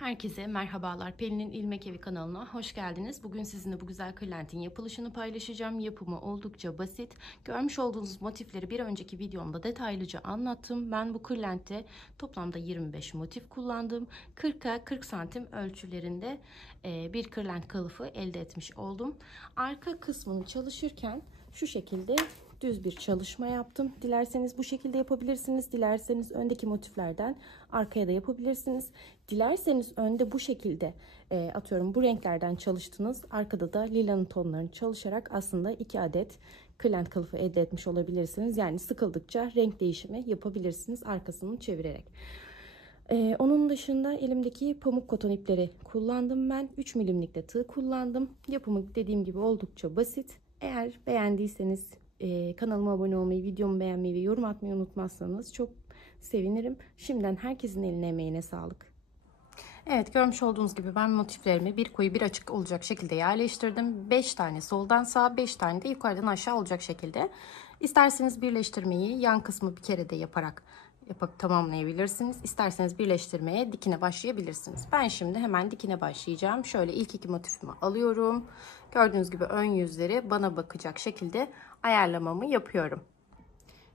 Herkese merhabalar. Pelin'in İlmek Evi kanalına hoş geldiniz. Bugün sizinle bu güzel kırlentin yapılışını paylaşacağım. Yapımı oldukça basit. Görmüş olduğunuz motifleri bir önceki videomda detaylıca anlattım. Ben bu kırlentte toplamda 25 motif kullandım. 40'a 40 santim ölçülerinde bir kırlent kılıfı elde etmiş oldum. Arka kısmını çalışırken şu şekilde düz bir çalışma yaptım. Dilerseniz bu şekilde yapabilirsiniz. Dilerseniz öndeki motiflerden arkaya da yapabilirsiniz. Dilerseniz önde bu şekilde atıyorum bu renklerden çalıştınız. Arkada da lilanın tonlarını çalışarak aslında 2 adet kırlent kılıfı elde etmiş olabilirsiniz. Yani sıkıldıkça renk değişimi yapabilirsiniz arkasını çevirerek. Onun dışında elimdeki pamuk koton ipleri kullandım ben. 3 milimlik de tığ kullandım. Yapımı dediğim gibi oldukça basit. Eğer beğendiyseniz kanalıma abone olmayı, videomu beğenmeyi ve yorum atmayı unutmazsanız çok sevinirim. Şimdiden herkesin eline emeğine sağlık. Evet, görmüş olduğunuz gibi ben motiflerimi bir koyu bir açık olacak şekilde yerleştirdim. 5 tane soldan sağa, 5 tane de yukarıdan aşağı olacak şekilde. İsterseniz birleştirmeyi yan kısmı bir kere de yapıp tamamlayabilirsiniz. İsterseniz birleştirmeye dikine başlayabilirsiniz. Ben şimdi hemen dikine başlayacağım. Şöyle ilk iki motifimi alıyorum. Gördüğünüz gibi ön yüzleri bana bakacak şekilde ayarlamamı yapıyorum.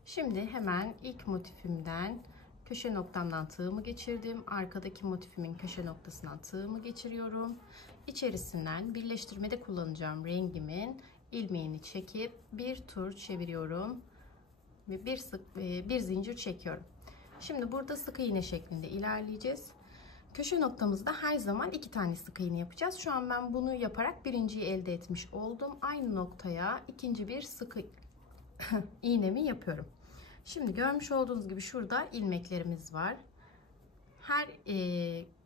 Şimdi hemen ilk motifimden köşe noktamdan tığımı geçirdim. Arkadaki motifimin köşe noktasından tığımı geçiriyorum. İçerisinden birleştirmede kullanacağım rengimin ilmeğini çekip bir tur çeviriyorum ve bir zincir çekiyorum. Şimdi burada sık iğne şeklinde ilerleyeceğiz. Köşe noktamızda her zaman 2 tane sık iğne yapacağız. Şu an ben bunu yaparak birinciyi elde etmiş oldum. Aynı noktaya ikinci bir sık iğnemi yapıyorum. Şimdi görmüş olduğunuz gibi şurada ilmeklerimiz var. Her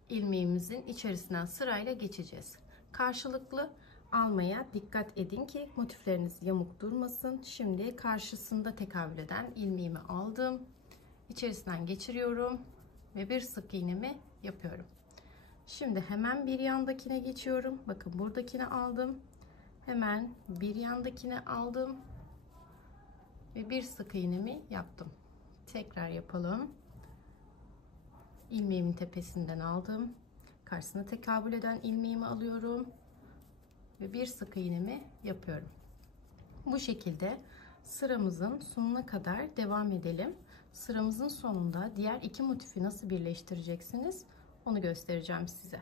ilmeğimizin içerisinden sırayla geçeceğiz. Karşılıklı almaya dikkat edin ki motifleriniz yamuk durmasın. Şimdi karşısında tekabül eden ilmeğimi aldım. İçerisinden geçiriyorum ve bir sık iğnemi yapıyorum. Şimdi hemen bir yandakine geçiyorum. Bakın buradakini aldım. Hemen bir yandakine aldım. Ve bir sık iğnemi yaptım. Tekrar yapalım. İlmeğimin tepesinden aldım. Karşısına tekabül eden ilmeğimi alıyorum. Ve bir sık iğnemi yapıyorum. Bu şekilde sıramızın sonuna kadar devam edelim. Sıramızın sonunda diğer iki motifi nasıl birleştireceksiniz onu göstereceğim size.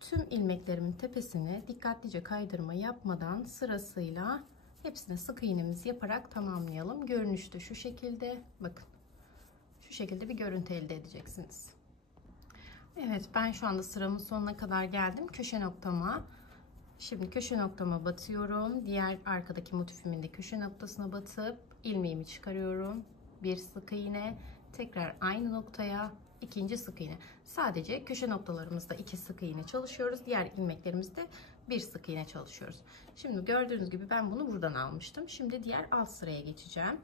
Tüm ilmeklerimin tepesine dikkatlice kaydırma yapmadan sırasıyla hepsine sık iğnemizi yaparak tamamlayalım. Görünüşte şu şekilde, bakın. Şu şekilde bir görüntü elde edeceksiniz. Evet, ben şu anda sıramın sonuna kadar geldim. Köşe noktama. Şimdi köşe noktama batıyorum. Diğer arkadaki motifimin de köşe noktasına batıp ilmeğimi çıkarıyorum. Bir sık iğne. Tekrar aynı noktaya ikinci sık iğne. Sadece köşe noktalarımızda 2 sık iğne çalışıyoruz. Diğer ilmeklerimizde bir sık iğne çalışıyoruz. Şimdi gördüğünüz gibi ben bunu buradan almıştım. Şimdi diğer alt sıraya geçeceğim.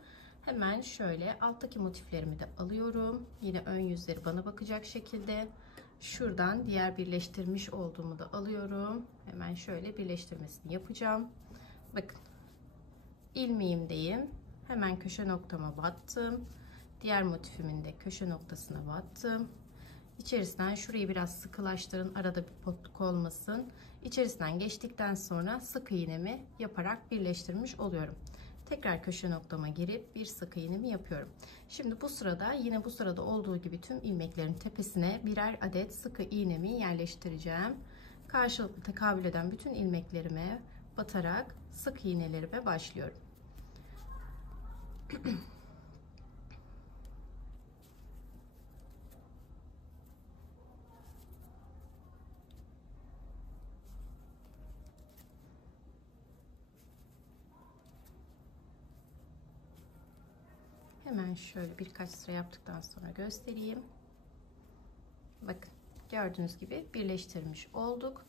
Hemen şöyle alttaki motiflerimi de alıyorum. Yine ön yüzleri bana bakacak şekilde. Şuradan diğer birleştirmiş olduğumu da alıyorum. Hemen şöyle birleştirmesini yapacağım. Bakın. İlmeğimdeyim. Hemen köşe noktama battım. Diğer motifimin de köşe noktasına battım. İçerisinden şurayı biraz sıkılaştırın. Arada bir potluk olmasın. İçerisinden geçtikten sonra sık iğnemi yaparak birleştirmiş oluyorum. Tekrar köşe noktama girip bir sık iğnemi yapıyorum. Şimdi bu sırada yine bu sırada olduğu gibi tüm ilmeklerin tepesine birer adet sık iğnemi yerleştireceğim. Karşılıklı tekabül eden bütün ilmeklerime batarak sık iğnelerime başlıyorum. Hemen şöyle birkaç sıra yaptıktan sonra göstereyim. Bakın gördüğünüz gibi birleştirmiş olduk.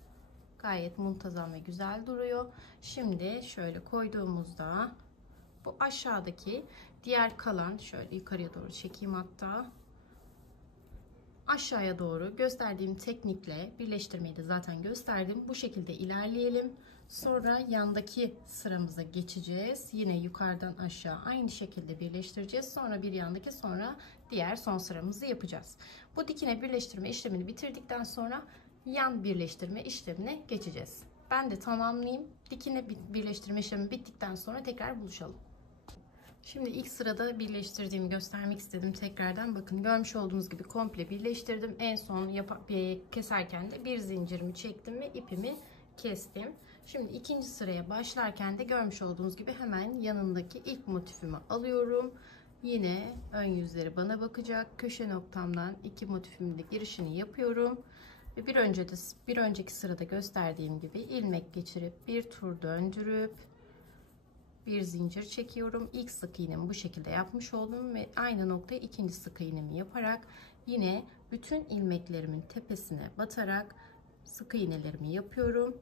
Gayet muntazam ve güzel duruyor. Şimdi şöyle koyduğumuzda bu aşağıdaki diğer kalan şöyle yukarıya doğru çekeyim hatta. Aşağıya doğru gösterdiğim teknikle birleştirmeyi de zaten gösterdim. Bu şekilde ilerleyelim. Sonra yandaki sıramıza geçeceğiz. Yine yukarıdan aşağı aynı şekilde birleştireceğiz. Sonra bir yandaki, sonra diğer son sıramızı yapacağız. Bu dikine birleştirme işlemini bitirdikten sonra yan birleştirme işlemine geçeceğiz. Ben de tamamlayayım. Dikine birleştirme işlemi bittikten sonra tekrar buluşalım. Şimdi ilk sırada birleştirdiğimi göstermek istedim tekrardan. Bakın görmüş olduğunuz gibi komple birleştirdim. En son keserken de bir zincirimi çektim ve ipimi kestim. Şimdi ikinci sıraya başlarken de görmüş olduğunuz gibi hemen yanındaki ilk motifimi alıyorum. Yine ön yüzleri bana bakacak. Köşe noktamdan iki motifimin de girişini yapıyorum. Ve bir önceki sırada gösterdiğim gibi ilmek geçirip bir tur döndürüp bir zincir çekiyorum. İlk sık iğnemi bu şekilde yapmış oldum ve aynı noktaya ikinci sık iğnemi yaparak yine bütün ilmeklerimin tepesine batarak sık iğnelerimi yapıyorum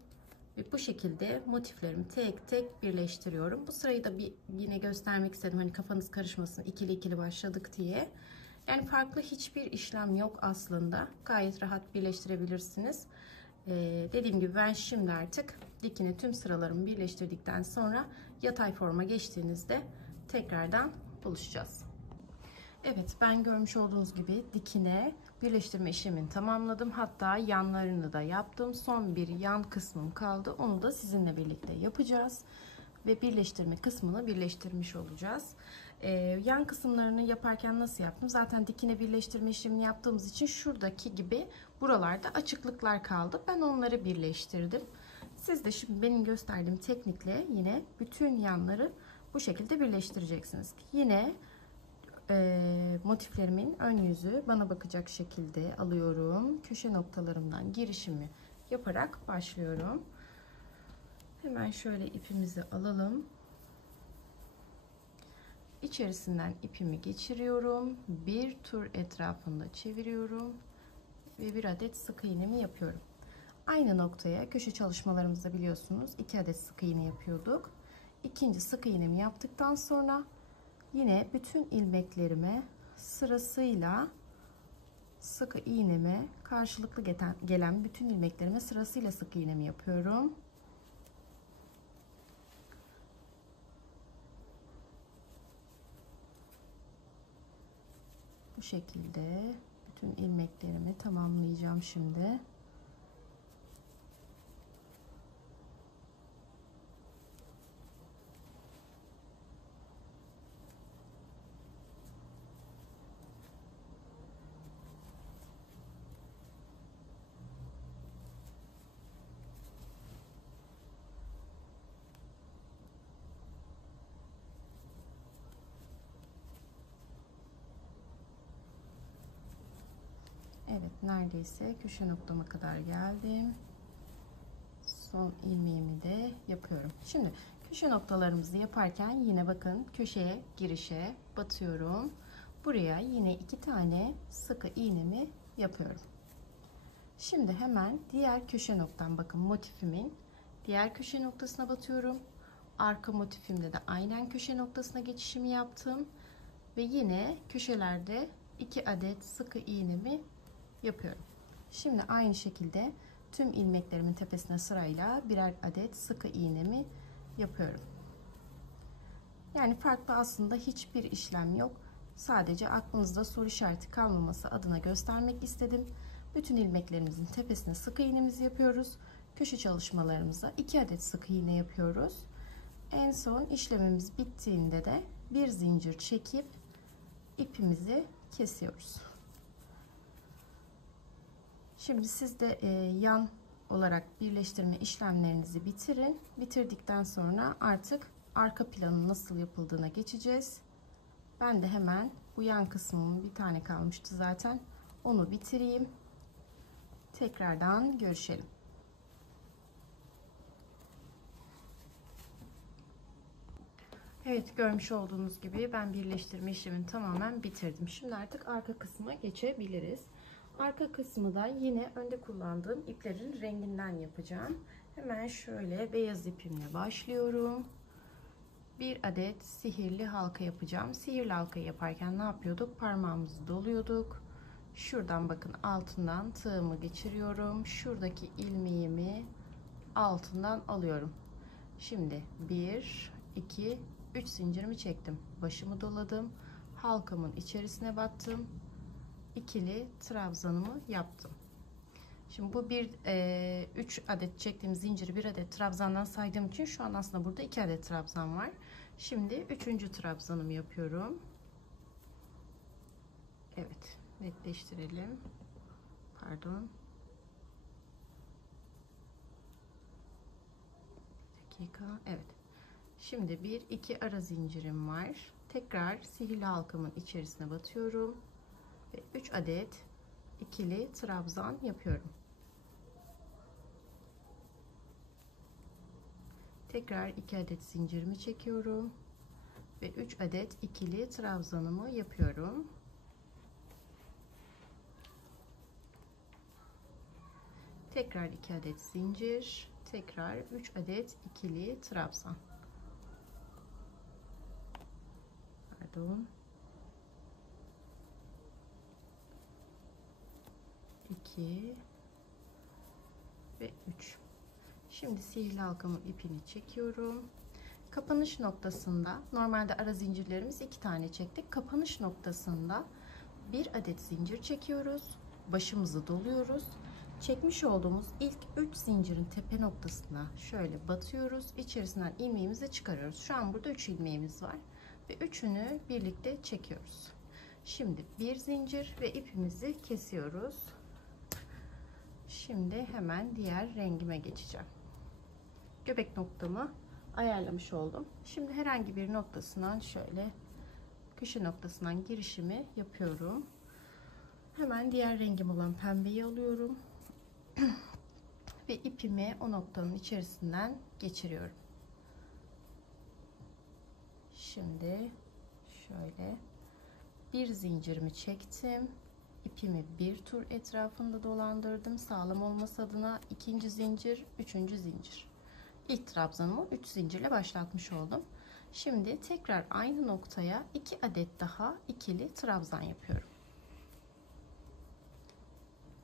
ve bu şekilde motiflerimi tek tek birleştiriyorum. Bu sırayı da yine göstermek istedim, hani kafanız karışmasın, ikili ikili başladık diye. Yani farklı hiçbir işlem yok aslında, gayet rahat birleştirebilirsiniz. Dediğim gibi ben şimdi artık dikine tüm sıralarımı birleştirdikten sonra yatay forma geçtiğinizde tekrardan buluşacağız. Evet, ben görmüş olduğunuz gibi dikine birleştirme işlemini tamamladım. Hatta yanlarını da yaptım. Son bir yan kısmım kaldı. Onu da sizinle birlikte yapacağız. Ve birleştirme kısmını birleştirmiş olacağız. Yan kısımlarını yaparken nasıl yaptım? Zaten dikine birleştirme işlemini yaptığımız için şuradaki gibi buralarda açıklıklar kaldı. Ben onları birleştirdim. Siz de şimdi benim gösterdiğim teknikle yine bütün yanları bu şekilde birleştireceksiniz. Yine motiflerimin ön yüzü bana bakacak şekilde alıyorum. Köşe noktalarımdan girişimi yaparak başlıyorum. Hemen şöyle ipimizi alalım. İçerisinden ipimi geçiriyorum. Bir tur etrafında çeviriyorum. Ve bir adet sık iğnemi yapıyorum. Aynı noktaya köşe çalışmalarımızda biliyorsunuz 2 adet sık iğne yapıyorduk. İkinci sık iğnemi yaptıktan sonra yine bütün ilmeklerime sırasıyla sık iğneme karşılıklı gelen bütün ilmeklerime sırasıyla sık iğnemi yapıyorum. Bu şekilde bütün ilmeklerimi tamamlayacağım şimdi. Evet, neredeyse köşe noktama kadar geldim. Son ilmeğimi de yapıyorum. Şimdi köşe noktalarımızı yaparken yine bakın köşeye girişe batıyorum. Buraya yine 2 tane sık iğnemi yapıyorum. Şimdi hemen diğer köşe noktam, bakın motifimin diğer köşe noktasına batıyorum. Arka motifimde de aynen köşe noktasına geçişimi yaptım ve yine köşelerde 2 adet sık iğnemi yapıyorum. Şimdi aynı şekilde tüm ilmeklerimin tepesine sırayla birer adet sık iğnemi yapıyorum. Yani farklı aslında hiçbir işlem yok. Sadece aklınızda soru işareti kalmaması adına göstermek istedim. Bütün ilmeklerimizin tepesine sık iğnemizi yapıyoruz. Köşe çalışmalarımıza 2 adet sık iğne yapıyoruz. En son işlemimiz bittiğinde de bir zincir çekip ipimizi kesiyoruz. Şimdi siz de yan olarak birleştirme işlemlerinizi bitirin. Bitirdikten sonra artık arka planın nasıl yapıldığına geçeceğiz. Ben de hemen bu yan kısmımın bir tane kalmıştı zaten. Onu bitireyim. Tekrardan görüşelim. Evet, görmüş olduğunuz gibi ben birleştirme işlemini tamamen bitirdim. Şimdi artık arka kısma geçebiliriz. Arka kısmı da yine önde kullandığım iplerin renginden yapacağım. Hemen şöyle beyaz ipimle başlıyorum. Bir adet sihirli halka yapacağım. Sihirli halkayı yaparken ne yapıyorduk? Parmağımızı doluyorduk. Şuradan bakın altından tığımı geçiriyorum. Şuradaki ilmeğimi altından alıyorum. Şimdi 1, 2, 3 zincirimi çektim. Başımı doladım. halkamın içerisine battım. İkili trabzanımı yaptım. Şimdi bu 3 adet çektiğim zinciri 1 adet trabzandan saydığım için şu an aslında burada 2 adet trabzan var. Şimdi 3. trabzanımı yapıyorum. Evet, netleştirelim. Pardon. Bir dakika. Evet. Şimdi 1 2 ara zincirim var. Tekrar sihirli halkamın içerisine batıyorum ve 3 adet ikili trabzan yapıyorum. Tekrar 2 adet zincirimi çekiyorum ve 3 adet ikili trabzanımı yapıyorum. Tekrar 2 adet zincir, tekrar 3 adet ikili trabzan. Pardon. 2 ve 3. Şimdi sihirli halkamın ipini çekiyorum. Kapanış noktasında normalde ara zincirlerimiz 2 tane çektik. Kapanış noktasında 1 adet zincir çekiyoruz. Başımızı doluyoruz. Çekmiş olduğumuz ilk 3 zincirin tepe noktasına şöyle batıyoruz. İçerisinden ilmeğimizi çıkarıyoruz. Şu an burada 3 ilmeğimiz var ve üçünü birlikte çekiyoruz. Şimdi bir zincir ve ipimizi kesiyoruz. Şimdi hemen diğer rengime geçeceğim. Göbek noktamı ayarlamış oldum. Şimdi herhangi bir noktasından şöyle köşe noktasından girişimi yapıyorum. Hemen diğer rengim olan pembeyi alıyorum. Ve ipimi o noktanın içerisinden geçiriyorum. Şimdi şöyle bir zincirimi çektim. İpimi bir tur etrafında dolandırdım. Sağlam olması adına ikinci zincir, üçüncü zincir. İlk trabzanımı 3 zincirle başlatmış oldum. Şimdi tekrar aynı noktaya 2 adet daha ikili trabzan yapıyorum.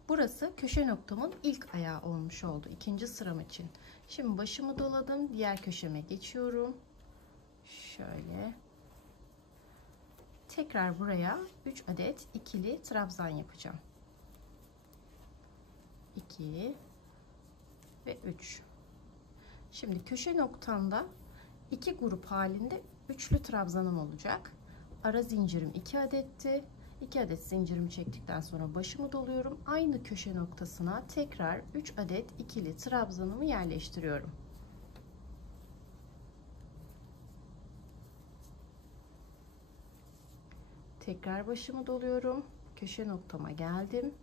Burası köşe noktamın ilk ayağı olmuş oldu ikinci sıram için. Şimdi başımı doladım, diğer köşeme geçiyorum. Şöyle. Tekrar buraya 3 adet ikili trabzan yapacağım. 2 ve 3. Şimdi köşe noktamda 2 grup halinde üçlü trabzanım olacak. Ara zincirim 2 adetti. 2 adet zincirimi çektikten sonra başımı doluyorum. Aynı köşe noktasına tekrar 3 adet ikili trabzanımı yerleştiriyorum. Tekrar başımı doluyorum. Köşe noktama geldim.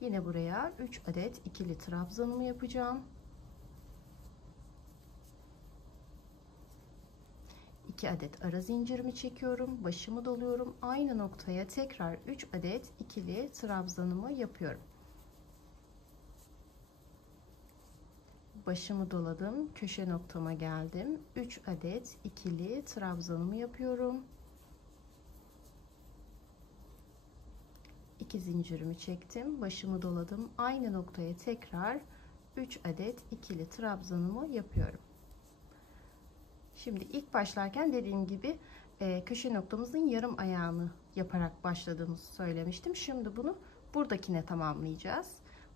Yine buraya 3 adet ikili trabzanımı yapacağım. 2 adet ara zincirimi çekiyorum. Başımı doluyorum. Aynı noktaya tekrar 3 adet ikili trabzanımı yapıyorum. Başımı doladım. Köşe noktama geldim. 3 adet ikili trabzanımı yapıyorum. 2 zincirimi çektim. Başımı doladım. Aynı noktaya tekrar 3 adet ikili trabzanımı yapıyorum. Şimdi ilk başlarken dediğim gibi köşe noktamızın yarım ayağını yaparak başladığımızı söylemiştim. Şimdi bunu buradakine tamamlayacağız.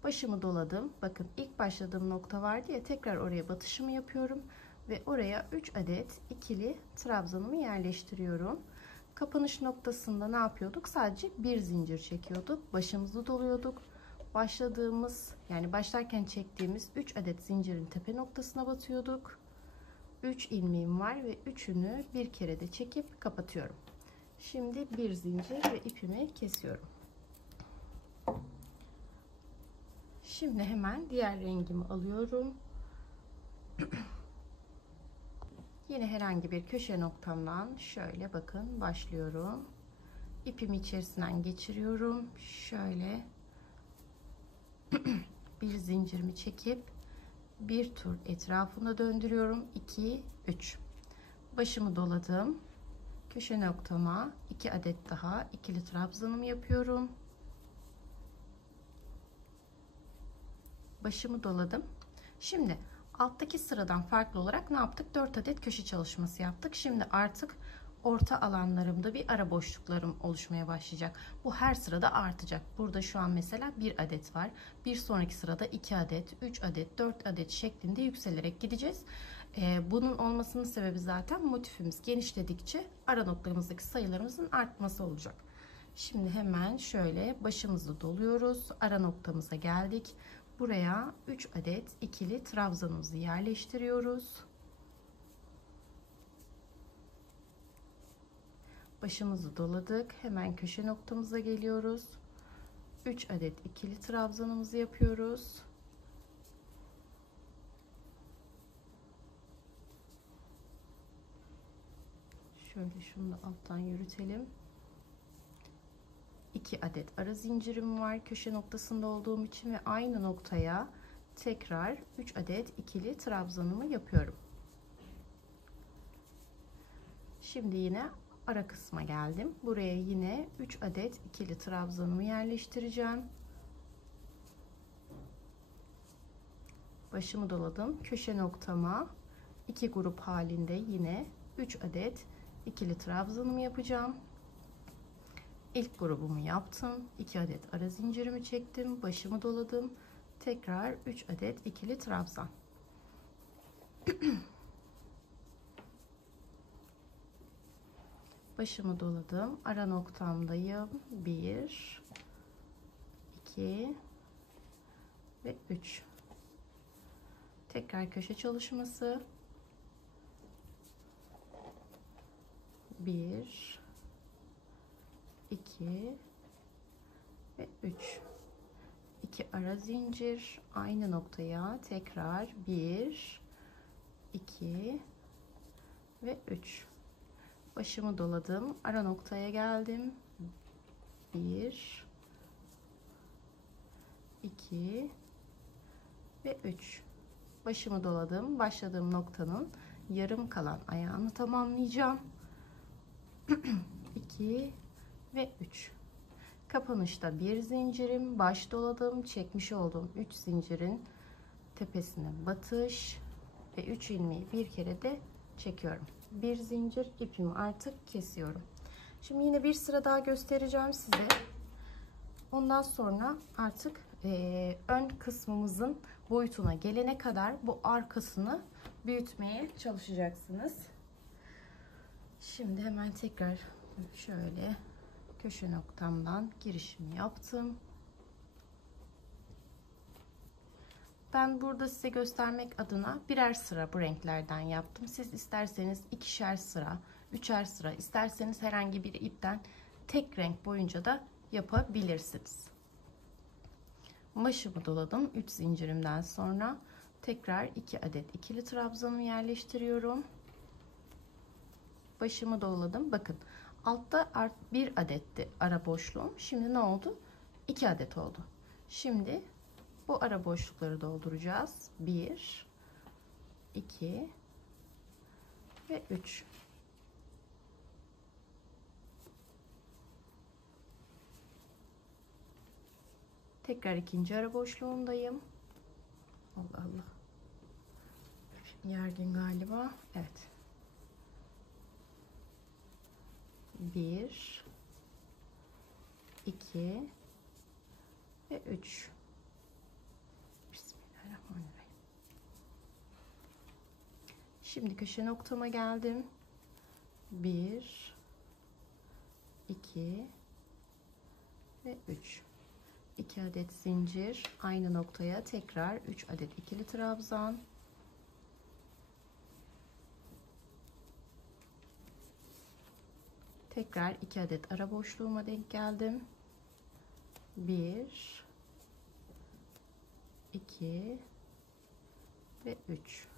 Başımı doladım. Bakın ilk başladığım nokta vardı ya, tekrar oraya batışımı yapıyorum ve oraya 3 adet ikili trabzanımı yerleştiriyorum. Kapanış noktasında ne yapıyorduk? Sadece bir zincir çekiyorduk. Başımızı doluyorduk. Başladığımız, yani başlarken çektiğimiz 3 adet zincirin tepe noktasına batıyorduk. 3 ilmeğim var ve üçünü bir kere de çekip kapatıyorum. Şimdi bir zincir ve ipimi kesiyorum. Şimdi hemen diğer rengimi alıyorum. Yine herhangi bir köşe noktamdan şöyle bakın başlıyorum. İpimi içerisinden geçiriyorum. Şöyle bir zincirimi çekip bir tur etrafında döndürüyorum. 2 3. Başımı doladım. Köşe noktama 2 adet daha ikili trabzanımı yapıyorum. Başımı doladım. Şimdi alttaki sıradan farklı olarak ne yaptık? 4 adet köşe çalışması yaptık. Şimdi artık orta alanlarımda bir ara boşluklarım oluşmaya başlayacak. Bu her sırada artacak. Burada şu an mesela 1 adet var. Bir sonraki sırada 2 adet, 3 adet, 4 adet şeklinde yükselerek gideceğiz. Bunun olmasının sebebi zaten motifimiz genişledikçe ara noktalarımızdaki sayılarımızın artması olacak. Şimdi hemen şöyle başımızı doluyoruz. Ara noktamıza geldik. Buraya 3 adet ikili trabzanımızı yerleştiriyoruz. Başımızı doladık. Hemen köşe noktamıza geliyoruz. 3 adet ikili trabzanımızı yapıyoruz. Şöyle şunu da alttan yürütelim. 2 adet ara zincirim var köşe noktasında olduğum için ve aynı noktaya tekrar 3 adet ikili trabzanımı yapıyorum. Şimdi yine ara kısma geldim. Buraya yine 3 adet ikili trabzanımı yerleştireceğim. Başımı doladım. Köşe noktama 2 grup halinde yine 3 adet ikili trabzanımı yapacağım. İlk grubumu yaptım. 2 adet ara zincirimi çektim. Başımı doladım. Tekrar 3 adet ikili trabzan. Başımı doladım. Ara noktamdayım. 1 2 ve 3. Tekrar köşe çalışması. 1 2 ve 3. 2 ara zincir, aynı noktaya tekrar 1 2 ve 3. Başımı doladım. Ara noktaya geldim. 1 2 ve 3. Başımı doladım. Başladığım noktanın yarım kalan ayağını tamamlayacağım. 2 ve 3. Kapanışta bir zincirim, baş doladım, çekmiş olduğum 3 zincirin tepesine batış ve 3 ilmeği bir kere de çekiyorum. Bir zincir ipimi artık kesiyorum. Şimdi yine bir sıra daha göstereceğim size. Ondan sonra artık ön kısmımızın boyutuna gelene kadar bu arkasını büyütmeye çalışacaksınız. Şimdi hemen tekrar şöyle köşe noktamdan girişimi yaptım. Ben burada size göstermek adına birer sıra bu renklerden yaptım. Siz isterseniz ikişer sıra, üçer sıra, isterseniz herhangi bir ipten tek renk boyunca da yapabilirsiniz. Başımı doladım. 3 zincirimden sonra tekrar 2 adet ikili trabzanımı yerleştiriyorum. Başımı doladım. Bakın altta bir adetti ara boşluğum. Şimdi ne oldu? 2 adet oldu. Şimdi bu ara boşlukları dolduracağız. 1 2 ve 3. Tekrar ikinci ara boşluğundayım. Allah Allah. Yergin galiba. Evet. 1 2 ve 3. Bismillahirrahmanirrahim. Şimdi köşe noktama geldim. 1 2 ve 3. 2 adet zincir, aynı noktaya tekrar 3 adet ikili trabzan. Tekrar 2 adet ara boşluğuma denk geldim. 1 2 ve 3.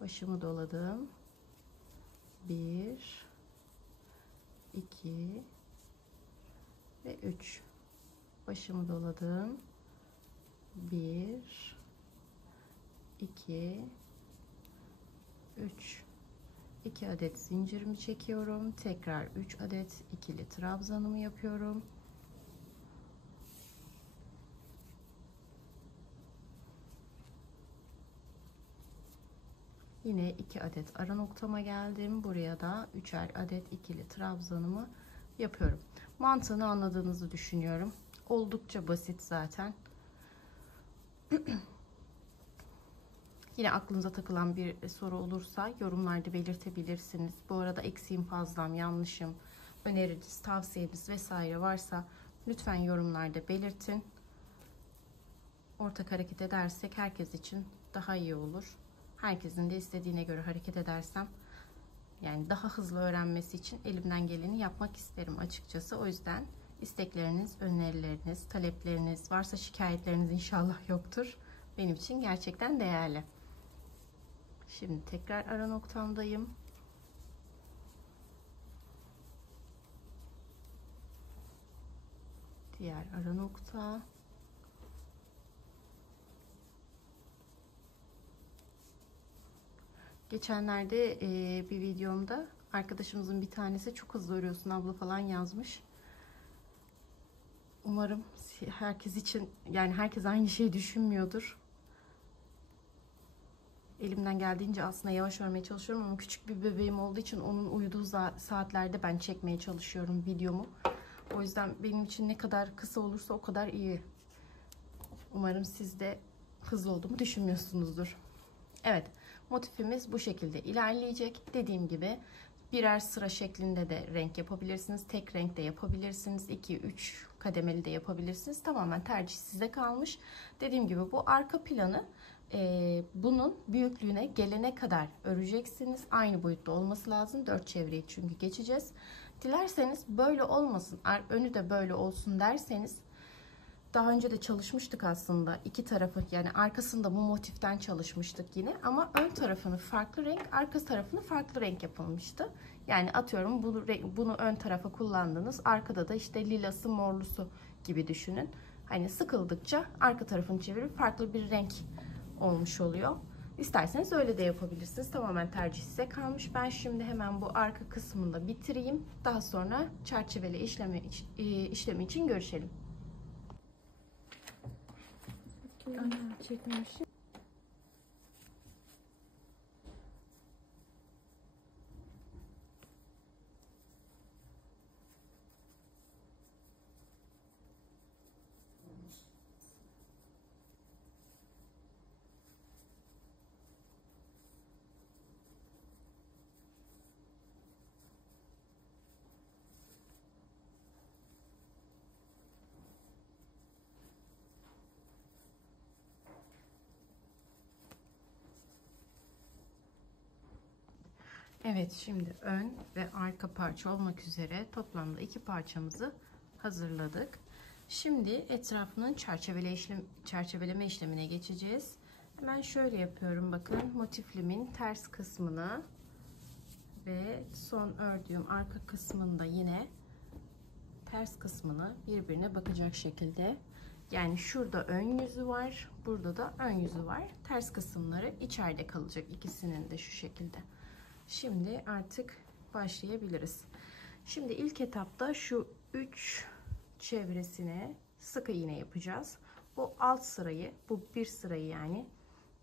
Başımı doladım. 1 2 ve 3. Başımı doladım. 1 2 3. 2 adet zincirimi çekiyorum. Tekrar 3 adet ikili trabzanımı yapıyorum. Yine 2 adet ara noktama geldim. Buraya da 3'er adet ikili trabzanımı yapıyorum. Mantığını anladığınızı düşünüyorum. Oldukça basit zaten. Yine aklınıza takılan bir soru olursa yorumlarda belirtebilirsiniz. Bu arada eksiğim, fazlam, yanlışım, öneriniz, tavsiyeniz vesaire varsa lütfen yorumlarda belirtin. Ortak hareket edersek herkes için daha iyi olur. Herkesin de istediğine göre hareket edersem, yani daha hızlı öğrenmesi için elimden geleni yapmak isterim açıkçası. O yüzden istekleriniz, önerileriniz, talepleriniz varsa, şikayetleriniz inşallah yoktur. Benim için gerçekten değerli. Şimdi tekrar ara noktamdayım. Diğer ara nokta. Geçenlerde bir videomda arkadaşımızın bir tanesi "çok hızlı örüyorsun abla" falan yazmış. Umarım herkes için, yani herkes aynı şeyi düşünmüyordur. Elimden geldiğince aslında yavaş örmeye çalışıyorum ama küçük bir bebeğim olduğu için onun uyuduğu saatlerde ben çekmeye çalışıyorum videomu. O yüzden benim için ne kadar kısa olursa o kadar iyi. Umarım siz de hızlı olduğumu düşünmüyorsunuzdur. Evet, motifimiz bu şekilde ilerleyecek. Dediğim gibi birer sıra şeklinde de renk yapabilirsiniz. Tek renk de yapabilirsiniz. 2-3 kademeli de yapabilirsiniz. Tamamen tercih size kalmış. Dediğim gibi bu arka planı bunun büyüklüğüne gelene kadar öreceksiniz. Aynı boyutta olması lazım. 4 çevreyi çünkü geçeceğiz. Dilerseniz böyle olmasın, önü de böyle olsun derseniz, daha önce de çalışmıştık aslında iki tarafı, yani arkasında bu motiften çalışmıştık yine, ama ön tarafını farklı renk, arka tarafını farklı renk yapılmıştı. Yani atıyorum bunu ön tarafa kullandınız, arkada da işte lilası, morlusu gibi düşünün. Hani sıkıldıkça arka tarafını çevirip farklı bir renk olmuş oluyor. İsterseniz öyle de yapabilirsiniz. Tamamen tercih size kalmış. Ben şimdi hemen bu arka kısmını da bitireyim. Daha sonra çerçeveli işlemi için görüşelim. Çekmişim. Evet, şimdi ön ve arka parça olmak üzere toplamda 2 parçamızı hazırladık. Şimdi etrafının çerçeveleme işlemine geçeceğiz. Hemen şöyle yapıyorum. Bakın, motiflimin ters kısmını ve son ördüğüm arka kısmında yine ters kısmını birbirine bakacak şekilde, yani şurada ön yüzü var, burada da ön yüzü var. Ters kısımları içeride kalacak, ikisinin de şu şekilde. Şimdi artık başlayabiliriz. Şimdi ilk etapta şu 3 çevresine sık iğne yapacağız. Bu alt sırayı, bu bir sırayı, yani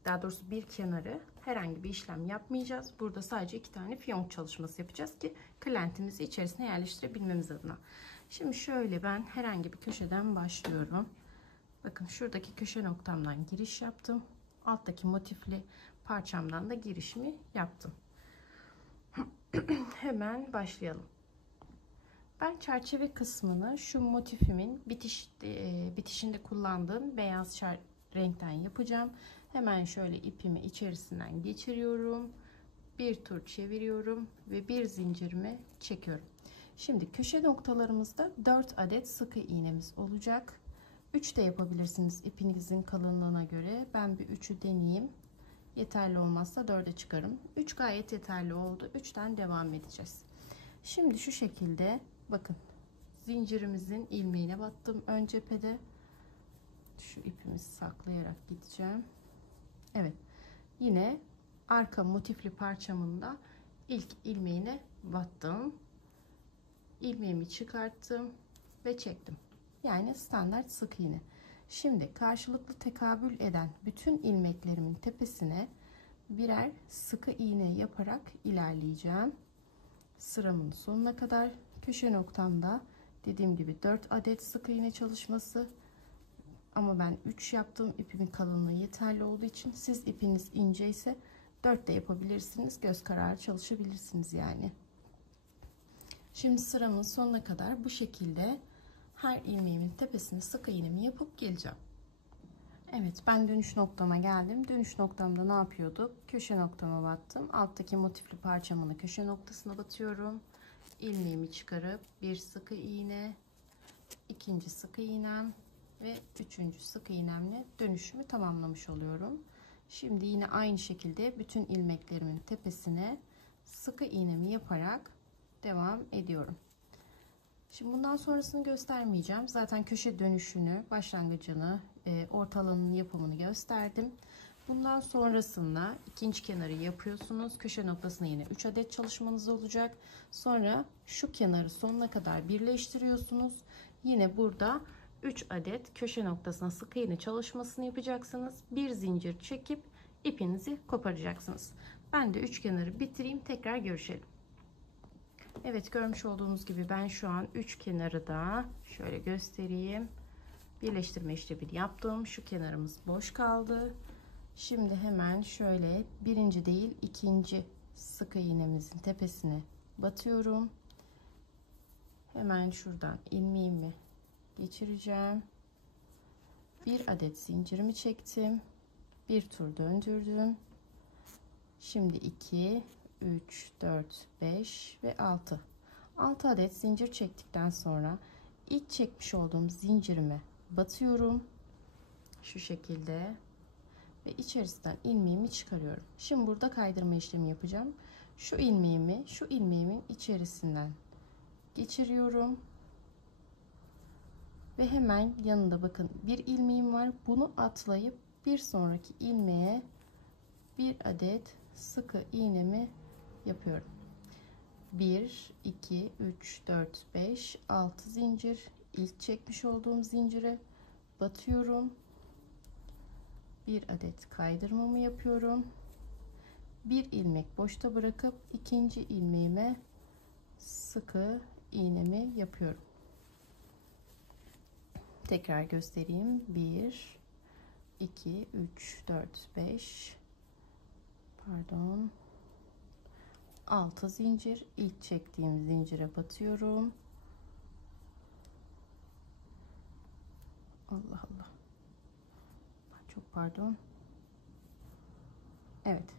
daha doğrusu bir kenarı herhangi bir işlem yapmayacağız. Burada sadece 2 tane fiyonk çalışması yapacağız ki klentimizi içerisine yerleştirebilmemiz adına. Şimdi şöyle ben herhangi bir köşeden başlıyorum. Bakın, şuradaki köşe noktamdan giriş yaptım. Alttaki motifli parçamdan da girişimi yaptım. Hemen başlayalım. Ben çerçeve kısmını şu motifimin bitişinde kullandığım beyaz renkten yapacağım. Hemen şöyle ipimi içerisinden geçiriyorum. Bir tur çeviriyorum ve bir zincirimi çekiyorum. Şimdi köşe noktalarımızda 4 adet sık iğnemiz olacak. 3 de yapabilirsiniz ipinizin kalınlığına göre. Ben bir 3'ü deneyeyim. Yeterli olmazsa 4'e çıkarım. 3 gayet yeterli oldu. 3'ten devam edeceğiz. Şimdi şu şekilde bakın, zincirimizin ilmeğine battım ön cephede. Şu ipimizi saklayarak gideceğim. Evet, yine arka motifli parçamın da ilk ilmeğine battım. İlmeğimi çıkarttım ve çektim. Yani standart sık iğne. Şimdi karşılıklı tekabül eden bütün ilmeklerimin tepesine birer sıkı iğne yaparak ilerleyeceğim. Sıramın sonuna kadar. Köşe noktamda dediğim gibi 4 adet sık iğne çalışması, ama ben 3 yaptım. İpimin kalınlığı yeterli olduğu için, siz ipiniz ince ise 4 de yapabilirsiniz. Göz kararı çalışabilirsiniz yani. Şimdi sıramın sonuna kadar bu şekilde her ilmeğimin tepesine sık iğnemi yapıp geleceğim. Evet, ben dönüş noktama geldim. Dönüş noktamda ne yapıyorduk? Köşe noktama battım. Alttaki motifli parçamın köşe noktasına batıyorum. İlmeğimi çıkarıp bir sık iğne, ikinci sık iğnem ve üçüncü sık iğnemle dönüşümü tamamlamış oluyorum. Şimdi yine aynı şekilde bütün ilmeklerimin tepesine sık iğnemi yaparak devam ediyorum. Şimdi bundan sonrasını göstermeyeceğim. Zaten köşe dönüşünü, başlangıcını, ortalığının yapımını gösterdim. Bundan sonrasında ikinci kenarı yapıyorsunuz. Köşe noktasına yine 3 adet çalışmanız olacak. Sonra şu kenarı sonuna kadar birleştiriyorsunuz. Yine burada 3 adet köşe noktasına sık iğne çalışmasını yapacaksınız. Bir zincir çekip ipinizi koparacaksınız. Ben de 3 kenarı bitireyim, tekrar görüşelim. Evet, görmüş olduğunuz gibi ben şu an 3 kenarı da şöyle göstereyim. Birleştirme işlemini yaptım. Şu kenarımız boş kaldı. Şimdi hemen şöyle birinci değil ikinci sık iğnemizin tepesine batıyorum. Hemen şuradan ilmeğimi geçireceğim. Bir adet zincirimi çektim. Bir tur döndürdüm. Şimdi 2, 3, 4, 5 ve 6. 6 adet zincir çektikten sonra ilk çekmiş olduğum zincirime batıyorum. Şu şekilde. Ve içerisinden ilmeğimi çıkarıyorum. Şimdi burada kaydırma işlemi yapacağım. Şu ilmeğimi şu ilmeğimin içerisinden geçiriyorum. Ve hemen yanında bakın bir ilmeğim var. Bunu atlayıp bir sonraki ilmeğe bir adet sıkı iğnemi yapıyorum. 1, 2, 3, 4, 5, 6 zincir. İlk çekmiş olduğum zincire batıyorum. Bir adet kaydırmamı yapıyorum. Bir ilmek boşta bırakıp ikinci ilmeğime sıkı iğnemi yapıyorum. Tekrar göstereyim. 1, 2, 3, 4, 5, pardon, 6 zincir. İlk çektiğim zincire batıyorum. Allah Allah. Çok pardon. Evet.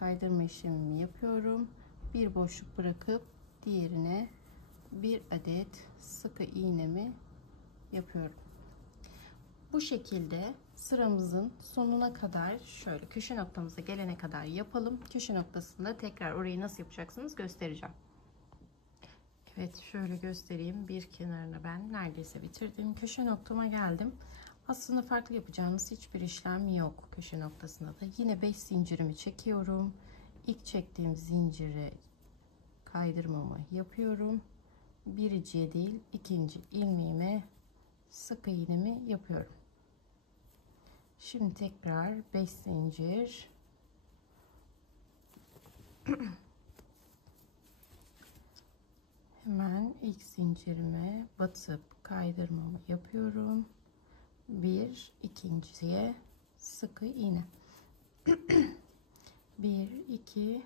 Kaydırma işlemimi yapıyorum. Bir boşluk bırakıp diğerine bir adet sıkı iğnemi yapıyorum. Bu şekilde sıramızın sonuna kadar şöyle köşe noktamıza gelene kadar yapalım. Köşe noktasında tekrar orayı nasıl yapacaksınız göstereceğim. Evet, şöyle göstereyim. Bir kenarını ben neredeyse bitirdim. Köşe noktama geldim. Aslında farklı yapacağımız hiçbir işlem yok köşe noktasında da. Yine 5 zincirimi çekiyorum. İlk çektiğim zincire kaydırmamı yapıyorum. Birinciye değil ikinci ilmeğime sık iğnemi yapıyorum. Şimdi tekrar 5 zincir. Hemen ilk zincirime batıp kaydırmamı yapıyorum. Bir, ikinciye sıkı iğne. 1, 2,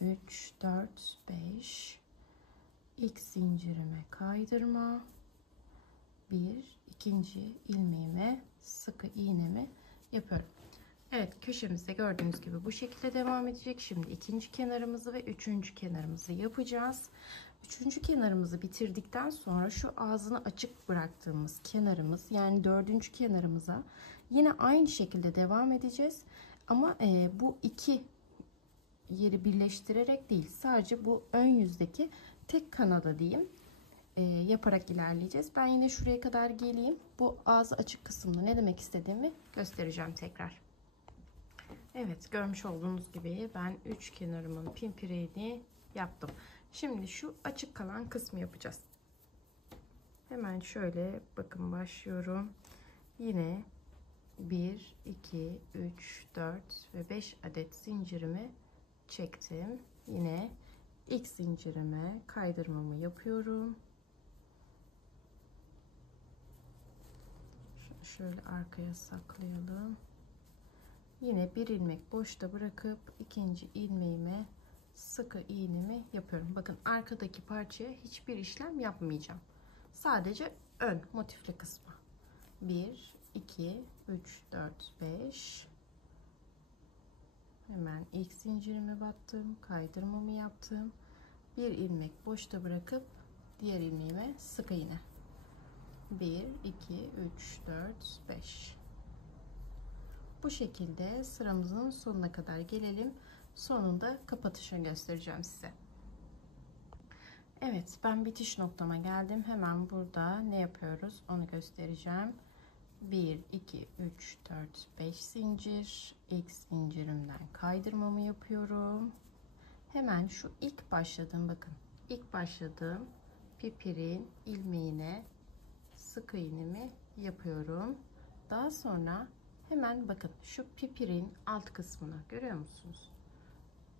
3, 4, 5. İlk zincirime kaydırma. Bir, ikinci ilmeğime sıkı iğnemi yapıyorum. Evet, köşemizde gördüğünüz gibi bu şekilde devam edecek. Şimdi ikinci kenarımızı ve üçüncü kenarımızı yapacağız. Üçüncü kenarımızı bitirdikten sonra şu ağzını açık bıraktığımız kenarımız, yani dördüncü kenarımıza yine aynı şekilde devam edeceğiz. Ama bu iki yeri birleştirerek değil, sadece bu ön yüzdeki tek kanada diyeyim yaparak ilerleyeceğiz. Ben yine şuraya kadar geleyim. Bu ağzı açık kısmında ne demek istediğimi göstereceğim tekrar. Evet, görmüş olduğunuz gibi ben üç kenarımın pimpireğini yaptım. Şimdi şu açık kalan kısmı yapacağız. Hemen şöyle bakın başlıyorum. Yine 1, 2, 3, 4 ve 5 adet zincirimi çektim. Yine ilk zincirime kaydırmamı yapıyorum. Şöyle arkaya saklayalım. Yine bir ilmek boşta bırakıp ikinci ilmeğime sıkı iğnemi yapıyorum. Bakın arkadaki parçaya hiçbir işlem yapmayacağım. Sadece ön motifli kısmı. 1, 2, 3, 4, 5. Hemen ilk zincirime battım. Kaydırmamı yaptım. Bir ilmek boşta bırakıp diğer ilmeğime sık iğne. 1, 2, 3, 4, 5. Bu şekilde sıramızın sonuna kadar gelelim. Sonunda kapatışını göstereceğim size. Evet, ben bitiş noktama geldim. Hemen burada ne yapıyoruz onu göstereceğim. 1, 2, 3, 4, 5 zincir. İlk zincirimden kaydırmamı yapıyorum. Hemen şu ilk başladığım, bakın ilk başladığım pipirin ilmeğine sık iğnemi yapıyorum. Daha sonra hemen bakın şu pipirin alt kısmına görüyor musunuz?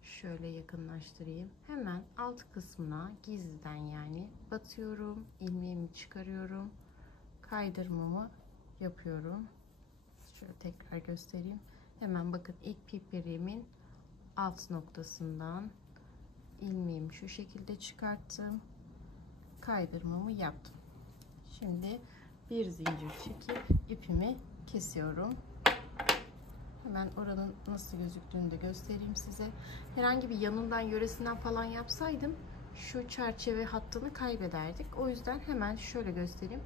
Şöyle yakınlaştırayım. Hemen alt kısmına gizliden yani batıyorum. İlmeğimi çıkarıyorum. Kaydırmamı yapıyorum. Şöyle tekrar göstereyim. Hemen bakın ilk pipirimin alt noktasından ilmeğimi şu şekilde çıkarttım. Kaydırmamı yaptım. Şimdi bir zincir çekip ipimi kesiyorum. Hemen oranın nasıl gözüktüğünü de göstereyim size. Herhangi bir yanından yöresinden falan yapsaydım şu çerçeve hattını kaybederdik. O yüzden hemen şöyle göstereyim.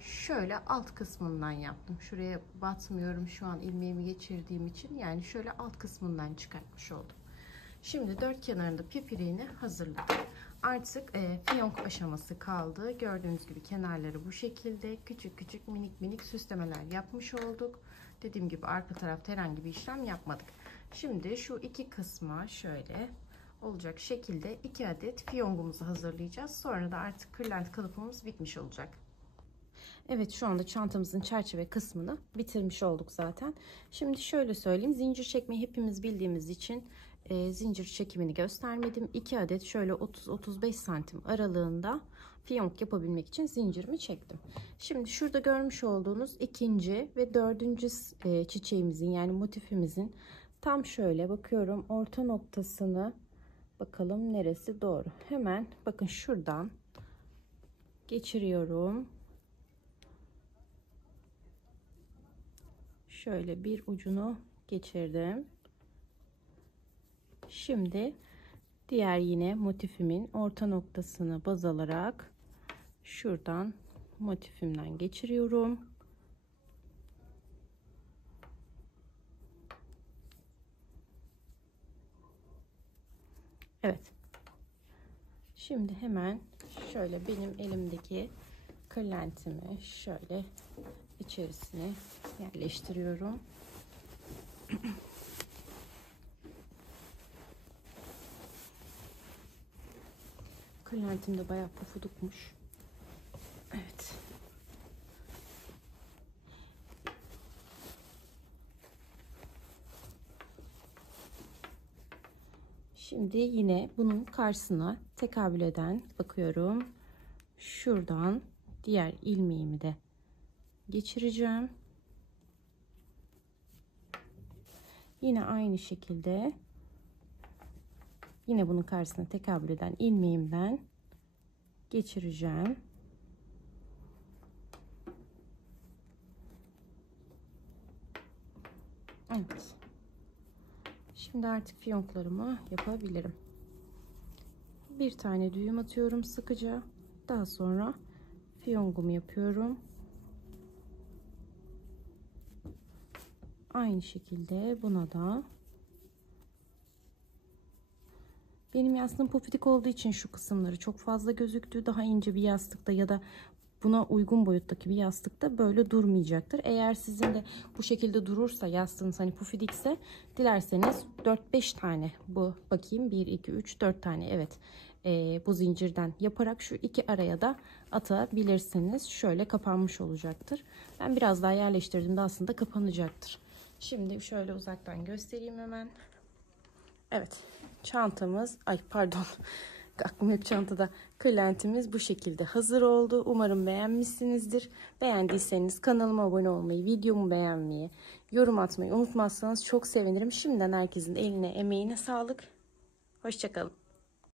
Şöyle alt kısmından yaptım. Şuraya batmıyorum şu an ilmeğimi geçirdiğim için. Yani şöyle alt kısmından çıkartmış oldum. Şimdi dört kenarında pipiriğini hazırladım. Artık fiyonk aşaması kaldı. Gördüğünüz gibi kenarları bu şekilde küçük küçük minik minik süslemeler yapmış olduk. Dediğim gibi arka tarafta herhangi bir işlem yapmadık. Şimdi şu iki kısma şöyle olacak şekilde 2 adet fiyonkumuzu hazırlayacağız. Sonra da artık kırlent kalıbımız bitmiş olacak. Evet, şu anda çantamızın çerçeve kısmını bitirmiş olduk zaten. Şimdi şöyle söyleyeyim, zincir çekmeyi hepimiz bildiğimiz için zincir çekimini göstermedim. 2 adet şöyle 30-35 santim aralığında fiyonk yapabilmek için zincirimi çektim. Şimdi şurada görmüş olduğunuz ikinci ve dördüncü çiçeğimizin yani motifimizin tam şöyle bakıyorum orta noktasını, bakalım neresi doğru. Hemen bakın şuradan geçiriyorum. Şöyle bir ucunu geçirdim. Şimdi diğer yine motifimin orta noktasını baz alarak şuradan motifimden geçiriyorum. Evet. Şimdi hemen şöyle benim elimdeki kırlentimi şöyle içerisine yerleştiriyorum. Kırlentim de bayağı pufudukmuş. Evet. Şimdi yine bunun karşısına tekabül eden bakıyorum. Şuradan diğer ilmeğimi de geçireceğim. Yine aynı şekilde yine bunun karşısına tekabül eden ilmeğimden geçireceğim. Evet. Şimdi artık fiyonklarımı yapabilirim. Bir tane düğüm atıyorum sıkıca. Daha sonra fiyonkumu yapıyorum. Aynı şekilde buna da. Benim yastığım pufidik olduğu için şu kısımları çok fazla gözüktü. Daha ince bir yastıkta ya da buna uygun boyuttaki bir yastıkta böyle durmayacaktır. Eğer sizin de bu şekilde durursa, yastığınız hani pufidikse, dilerseniz 4-5 tane, bu bakayım 1 2 3 4 tane, evet, bu zincirden yaparak şu iki araya da atabilirsiniz. Şöyle kapanmış olacaktır. Ben biraz daha yerleştirdiğimde aslında kapanacaktır. Şimdi şöyle uzaktan göstereyim hemen. Evet, çantamız, ay pardon, aklım hep çantada. Kırlentimiz bu şekilde hazır oldu. Umarım beğenmişsinizdir. Beğendiyseniz kanalıma abone olmayı, videomu beğenmeyi, yorum atmayı unutmazsanız çok sevinirim. Şimdiden herkesin eline, emeğine sağlık. Hoşça kalın.